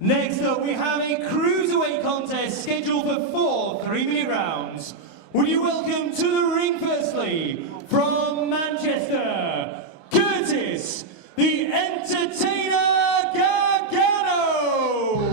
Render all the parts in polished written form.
Next up, we have a cruiserweight contest scheduled for 4 3-minute rounds. Would you welcome to the ring, firstly, from Manchester, Curtis, the Entertainer Gargano!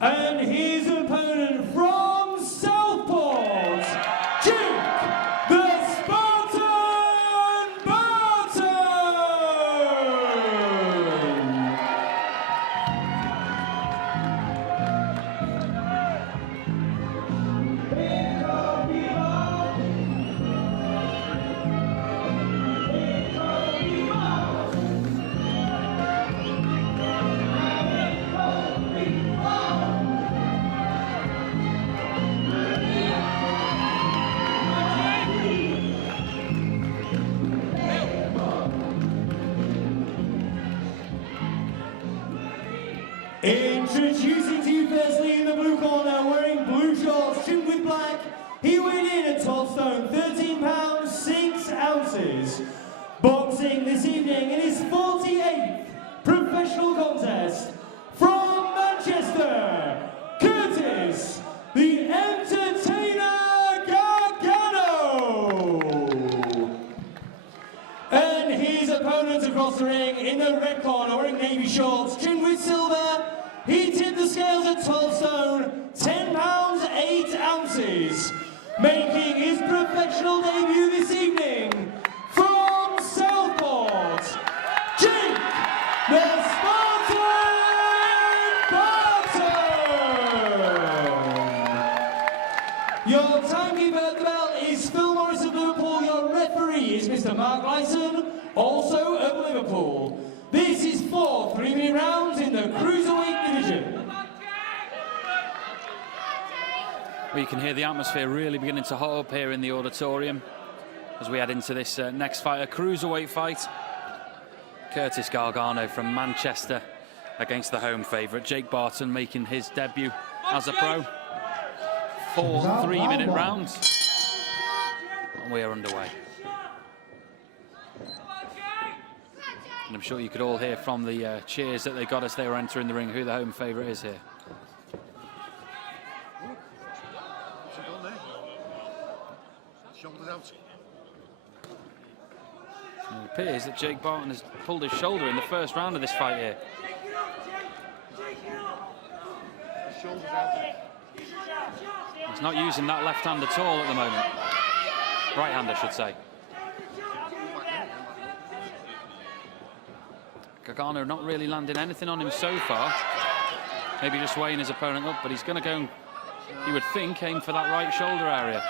And his opponent from Southport, Duke, the Spartan Barton! Introducing to you firstly in the blue corner, wearing blue shorts trimmed with black, he weighed in at 12 stone, 13 pounds, 6 ounces. Boxing this evening in his 48th professional contest from Manchester, Curtis, the Entertainer Gargano! And his opponent across the ring in the red corner, wearing navy shorts trimmed with silver, he tipped the scales at 12 stone, 10 pounds, 8 ounces, making his professional debut this evening from Southport, Jake, the Spartan Barton! Your timekeeper at the bell is Phil Morris of Liverpool. Your referee is Mr. Mark Lyson, also of Liverpool. This is 4 3-minute rounds in the cruiserweight division. Well, you can hear the atmosphere really beginning to hot up here in the auditorium as we head into this next fight, a cruiserweight fight. Curtis Gargano from Manchester against the home favourite, Jake Barton, making his debut as a pro. 4 3-minute rounds, and we are underway. And I'm sure you could all hear from the cheers that they got as they were entering the ring who the home favourite is here. Shoulders out. And it appears that Jake Barton has pulled his shoulder in the first round of this fight here. Shoulders out. He's not using that left hand at all at the moment. Right hand, I should say. Gargano not really landing anything on him so far. Maybe just weighing his opponent up, but he's going to go, you would think, aim for that right shoulder area.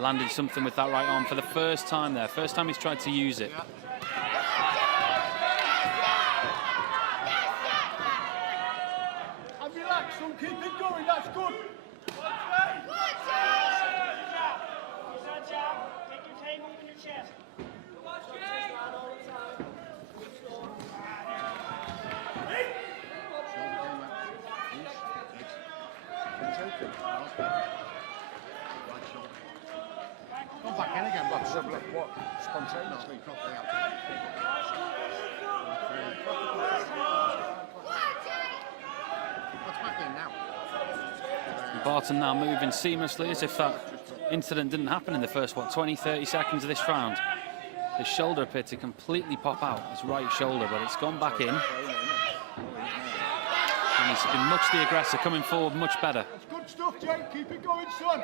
Landed something with that right arm for the first time there. First time he's tried to use it. And relax, son, keep it going, that's good. Come back in again, but what? Spontaneously, properly out. What's back in now? Barton now moving seamlessly as if that incident didn't happen in the first, 20-30 seconds of this round. His shoulder appeared to completely pop out, his right shoulder, but it's gone back in. And he's been much the aggressor, coming forward much better. That's good stuff, Jake. Keep it going, son.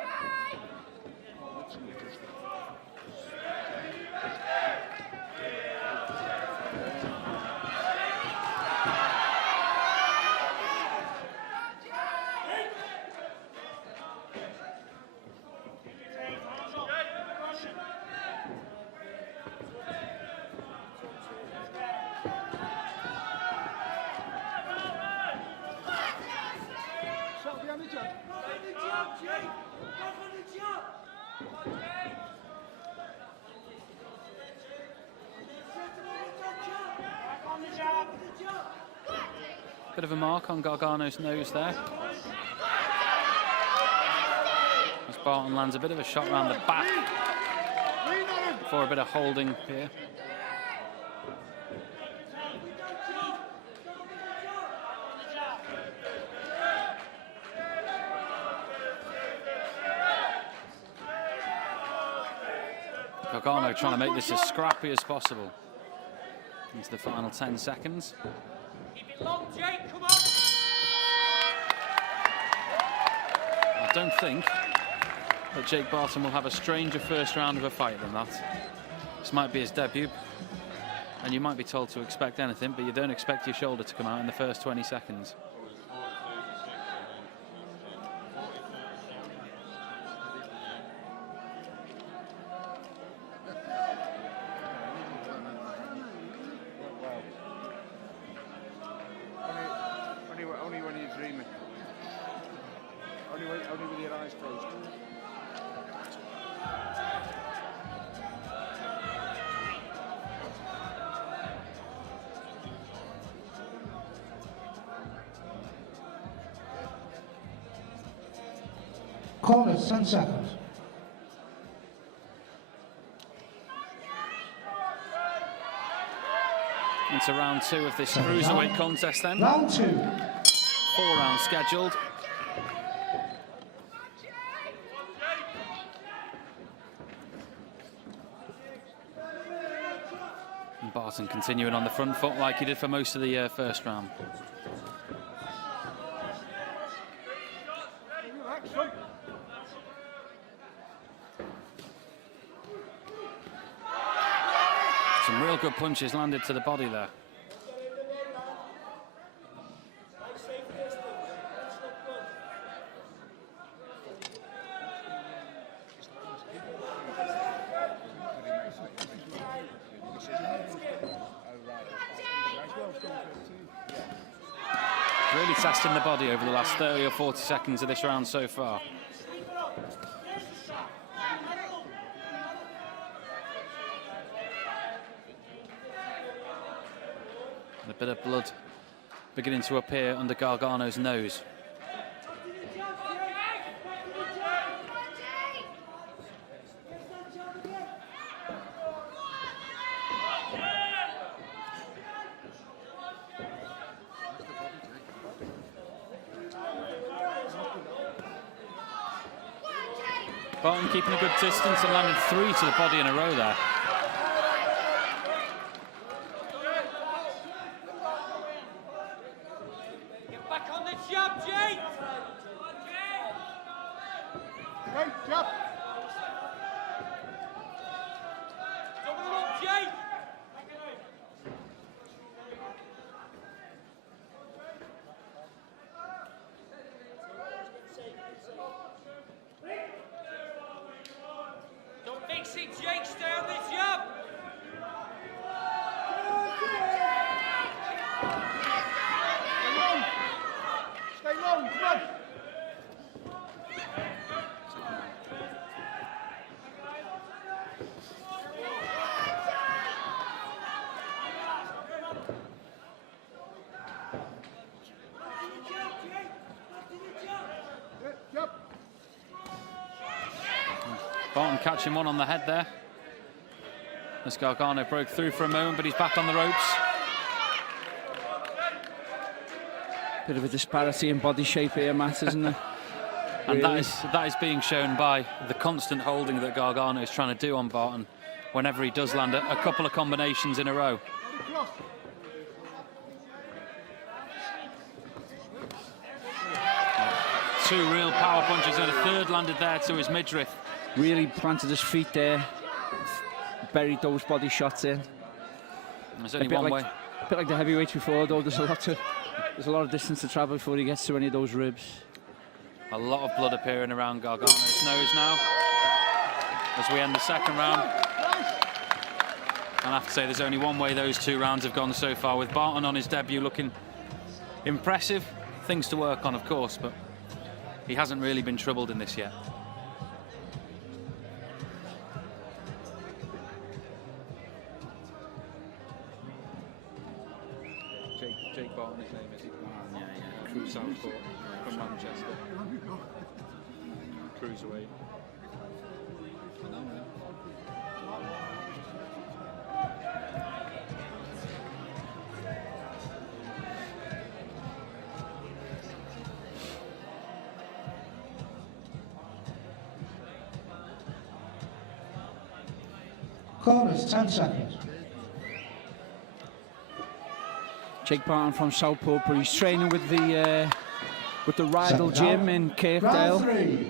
Bit of a mark on Gargano's nose there. As Barton lands a bit of a shot around the back for a bit of holding here. Gargano trying to make this as scrappy as possible into the final 10 seconds. Keep it long, Jake, come on! I don't think that Jake Barton will have a stranger first round of a fight than that. This might be his debut, and you might be told to expect anything, but you don't expect your shoulder to come out in the first 20 seconds. Only when you're dreaming. Only with your eyes closed. Corners, 10 seconds. Into round 2 of this cruiserweight contest then. Round 2. 4 rounds scheduled. And Barton continuing on the front foot like he did for most of the first round. Some real good punches landed to the body there. Really testing the body over the last 30 or 40 seconds of this round so far. A bit of blood beginning to appear under Gargano's nose. Barton keeping a good distance and landing 3 to the body in a row there. Get back on the jab, Jake! Hey, jump! Double him up, Jake! Don't mix it, Jake, stay on the jab! Stay long, come on! Jump! Barton catching one on the head there. As Gargano broke through for a moment, but he's back on the ropes. Bit of a disparity in body shape here, Matt, isn't there? And Really? that is being shown by the constant holding that Gargano is trying to do on Barton whenever he does land a couple of combinations in a row. Two real power punches and a third landed there to his midriff. Really planted his feet there, buried those body shots in. There's only one way. A bit like the heavyweights before, though. There's a lot of distance to travel before he gets to any of those ribs. A lot of blood appearing around Gargano's nose now as we end the second round. And I have to say there's only one way those 2 rounds have gone so far, with Barton on his debut looking impressive. Things to work on, of course, but he hasn't really been troubled in this yet. Jake, Jake Barton, his name is. Yeah. Cruise Southport from Manchester. Cruiserweight. I know. Corners, 10 seconds. Jake Barton from Southport, but he's training with the Rydal Gym in Kirkdale. Round 3.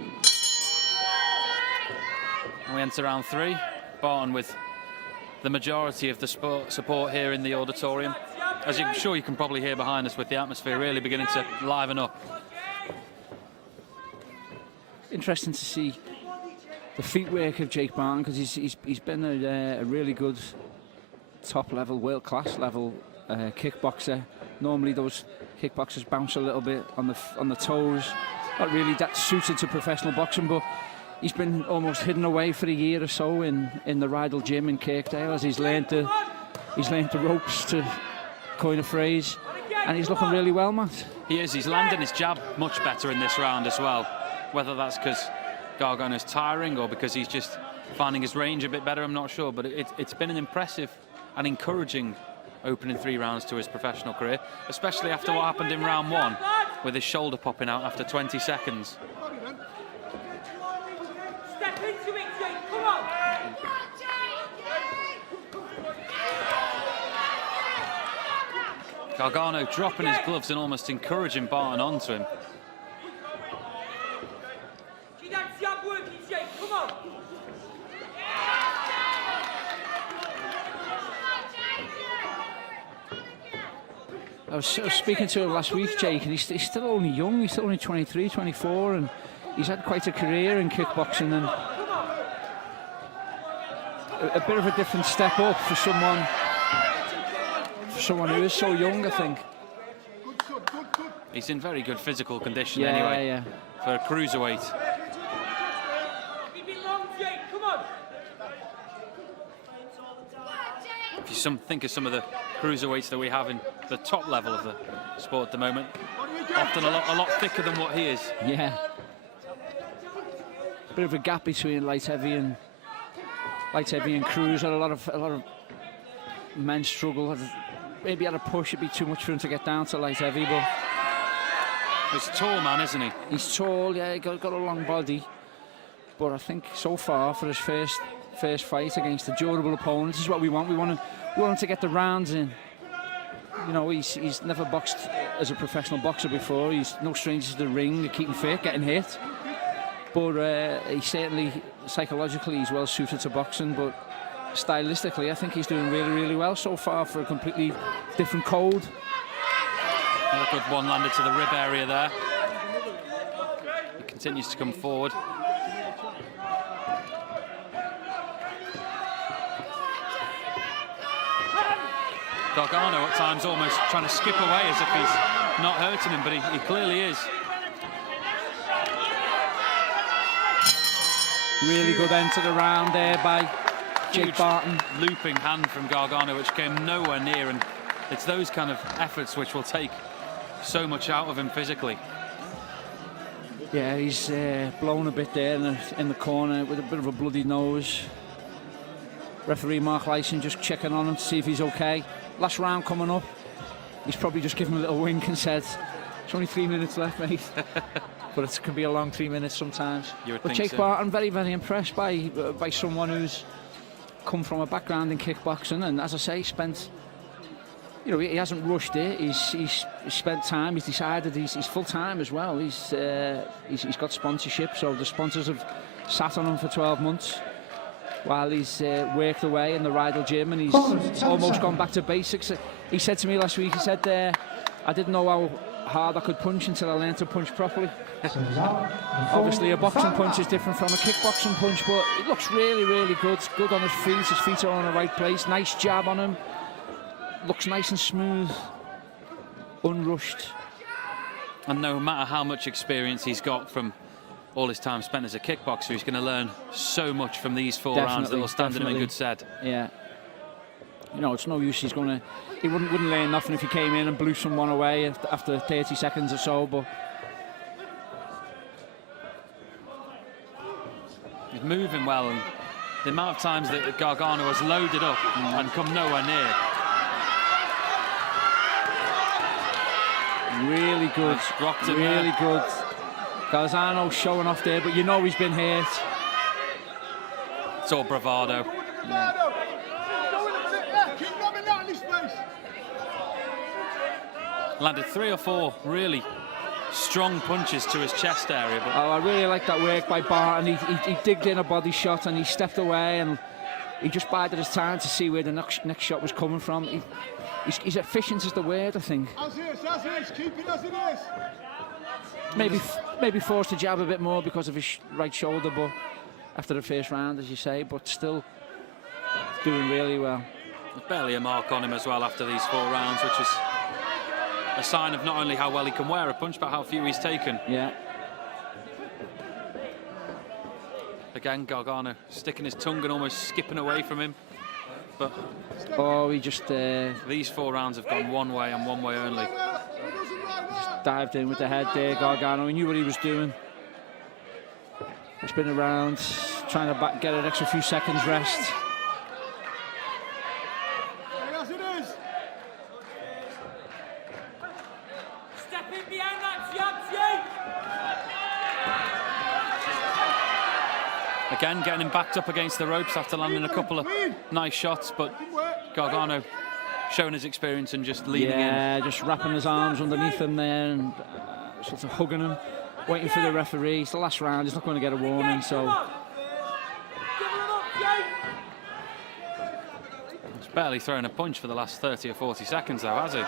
We enter round 3. Barton with the majority of the support here in the auditorium. As I'm sure you can probably hear behind us, with the atmosphere really beginning to liven up. Interesting to see the feet work of Jake Barton, because he's been a really good top level, world class level kickboxer. Normally those kickboxers bounce a little bit on the toes. Not really that suited to professional boxing, but he's been almost hidden away for a year or so in the Rydal Gym in Kirkdale as he's learned the ropes, to coin a phrase, and he's looking really well, Matt. He is. He's landing his jab much better in this round as well. Whether that's because Gargano's tiring or because he's just finding his range a bit better, I'm not sure. But it's been an impressive and encouraging opening 3 rounds to his professional career, especially after what happened in round 1 with his shoulder popping out after 20 seconds. Step into it, Jake. Come on. Gargano dropping his gloves and almost encouraging Barton onto him. Keep that jab working, Jake. Come on. I was speaking to him last week, Jake, and he's still only young. He's still only 23, 24, and he's had quite a career in kickboxing, and a bit of a different step up for someone who is so young, I think. He's in very good physical condition anyway for a cruiserweight. Keep it long, Jake. Come on. If you think of some of the cruiserweights that we have in the top level of the sport at the moment, often a lot thicker than what he is. Yeah. Bit of a gap between light heavy and cruiser. A lot of men struggle. Maybe at a push it'd be too much for him to get down to light heavy, but he's a tall man, isn't he? He's tall, yeah. He got a long body, but I think so far for his first fight against a durable opponent, this is what we want. We want him to get the rounds in. You know, he's never boxed as a professional boxer before. He's no stranger to the ring, keeping fit, getting hit. But he certainly, psychologically, he's well suited to boxing. But stylistically, I think he's doing really, really well so far for a completely different code. Another good one landed to the rib area there. He continues to come forward. Gargano at times almost trying to skip away as if he's not hurting him, but he clearly is. Really good end to the round there by Jake Barton. Looping hand from Gargano, which came nowhere near, and it's those kind of efforts which will take so much out of him physically. Yeah, he's blown a bit there in the corner with a bit of a bloody nose. Referee Mark Lyson just checking on him to see if he's okay. Last round coming up. He's probably just given him a little wink and said, "It's only 3 minutes left, mate." But it can be a long 3 minutes sometimes. But Jake Barton, very, very impressed by someone who's come from a background in kickboxing, and as I say, spent. You know, he hasn't rushed it. He's spent time. He's decided he's full time as well. He's got sponsorship, so the sponsors have sat on him for 12 months while he's worked away in the Rydal Gym, and he's almost gone back to basics. He said to me last week, he said, "I didn't know how hard I could punch until I learned to punch properly." Obviously, a boxing punch is different from a kickboxing punch, but it looks really, really good. Good on his feet. His feet are on the right place. Nice jab on him. Looks nice and smooth, unrushed. And no matter how much experience he's got from all his time spent as a kickboxer, he's going to learn so much from these 4 rounds that will stand him in good stead. Yeah. You know, it's no use. He wouldn't learn nothing if he came in and blew someone away after 30 seconds or so. But he's moving well, and the amount of times that Gargano has loaded up and come nowhere near. Really good, really good. Gargano showing off there, but you know he's been hurt. It's all bravado. Landed 3 or 4 really strong punches to his chest area. But I really like that work by Barton. He digged in a body shot and he stepped away, and he just bided his time to see where the next shot was coming from. He's efficient is the word, I think. As is, keep it as it is. Maybe forced to jab a bit more because of his right shoulder, but after the first round, as you say, but still doing really well. There's barely a mark on him as well after these 4 rounds, which is a sign of not only how well he can wear a punch, but how few he's taken. Yeah. Again, Gargano sticking his tongue and almost skipping away from him. But he just these 4 rounds have gone one way and one way only. Just dived in with the head there, Gargano. He knew what he was doing. He's been around, trying to get an extra few seconds rest. As it is. Step in behind that jab, Jake. Again, getting him backed up against the ropes after landing a couple of nice shots, but Gargano showing his experience and just leaning in. Yeah, just wrapping his arms underneath him there and sort of hugging him, waiting for the referee. It's the last round, he's not going to get a warning, so... He's barely thrown a punch for the last 30 or 40 seconds though, has he?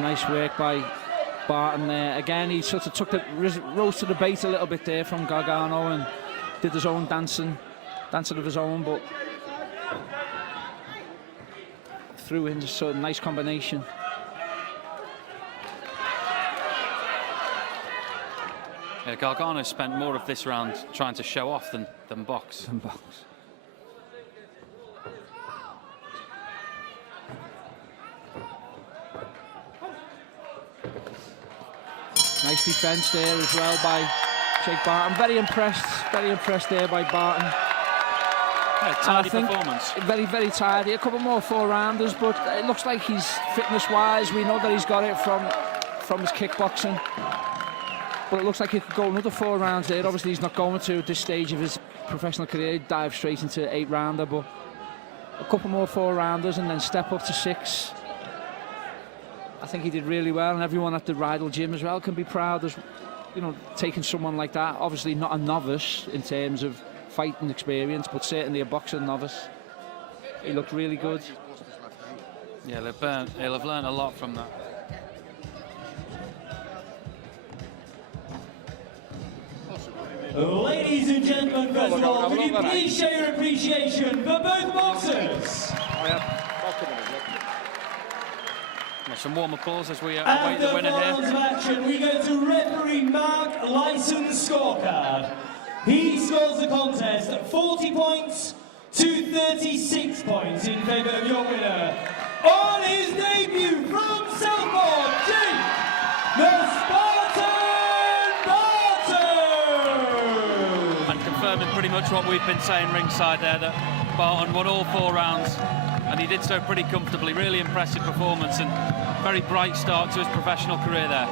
Nice work by Barton there. Again, he sort of rose to the bait a little bit there from Gargano and did his own dancing of his own, but threw in just a nice combination. Yeah, Gargano spent more of this round trying to show off than box. Nice defence there as well by Jake Barton. Very impressed there by Barton. Yeah, tidy performance. Very, very tidy. A couple more 4-rounders, but it looks like he's fitness-wise. We know that he's got it from his kickboxing. But it looks like he could go another 4 rounds there. Obviously, he's not going to at this stage of his professional career. He'd dive straight into 8-rounder, but a couple more 4-rounders and then step up to 6. I think he did really well, and everyone at the Rydal gym as well can be proud as, you know, taking someone like that. Obviously not a novice in terms of fighting experience, but certainly a boxing novice. He looked really good. Yeah, he'll have learned a lot from that. Ladies and gentlemen, first of all, could you please show your appreciation for both boxers? Some warm applause as we await the winner rounds here. Of action, we go to referee Mark Lyson's scorecard. He scores the contest at 40 points to 36 points in favour of your winner. On his debut from Southport, Jake the Spartan Barton! And confirming pretty much what we've been saying ringside there, that Barton won all 4 rounds, and he did so pretty comfortably. Really impressive performance and very bright start to his professional career there.